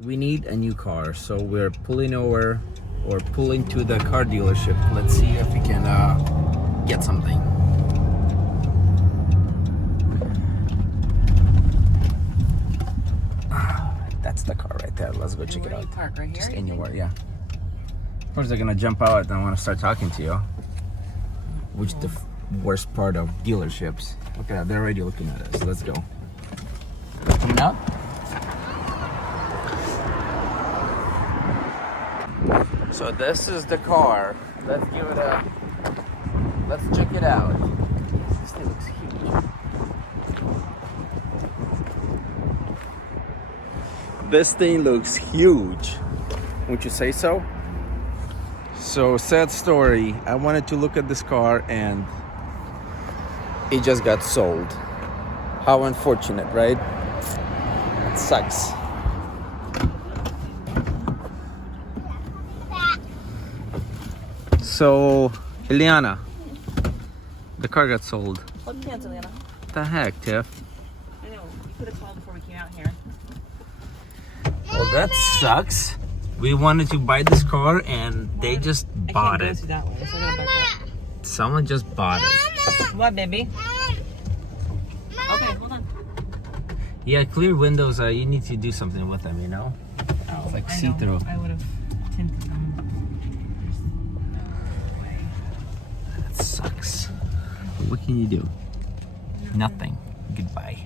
we need a new car, so we're pulling over or pulling to the car dealership. Let's see if we can get something. That's the car right there. Let's go check it out. Park right here, just anywhere, yeah. Of course, they're gonna jump out and I want to start talking to you. Which the worst part of dealerships. Look at that, they're already looking at us. Let's go. Coming out? So this is the car. Let's check it out. This thing looks huge. This thing looks huge. Wouldn't you say so? So, sad story. I wanted to look at this car and it just got sold. How unfortunate, right? It sucks. So, Ileana, the car got sold. Hold your hands, Ileana. What the heck, Tiff? I know. You could have called before we came out here. Well, that sucks. We wanted to buy this car and they just bought it. That way, so I gotta back up. Someone just bought it. What, baby? Okay, hold on. Yeah, clear windows, you need to do something with them, you know? Oh, It's like I know. see-through. I would have tinted them. There's no way. That sucks. What can you do? Nothing. Goodbye.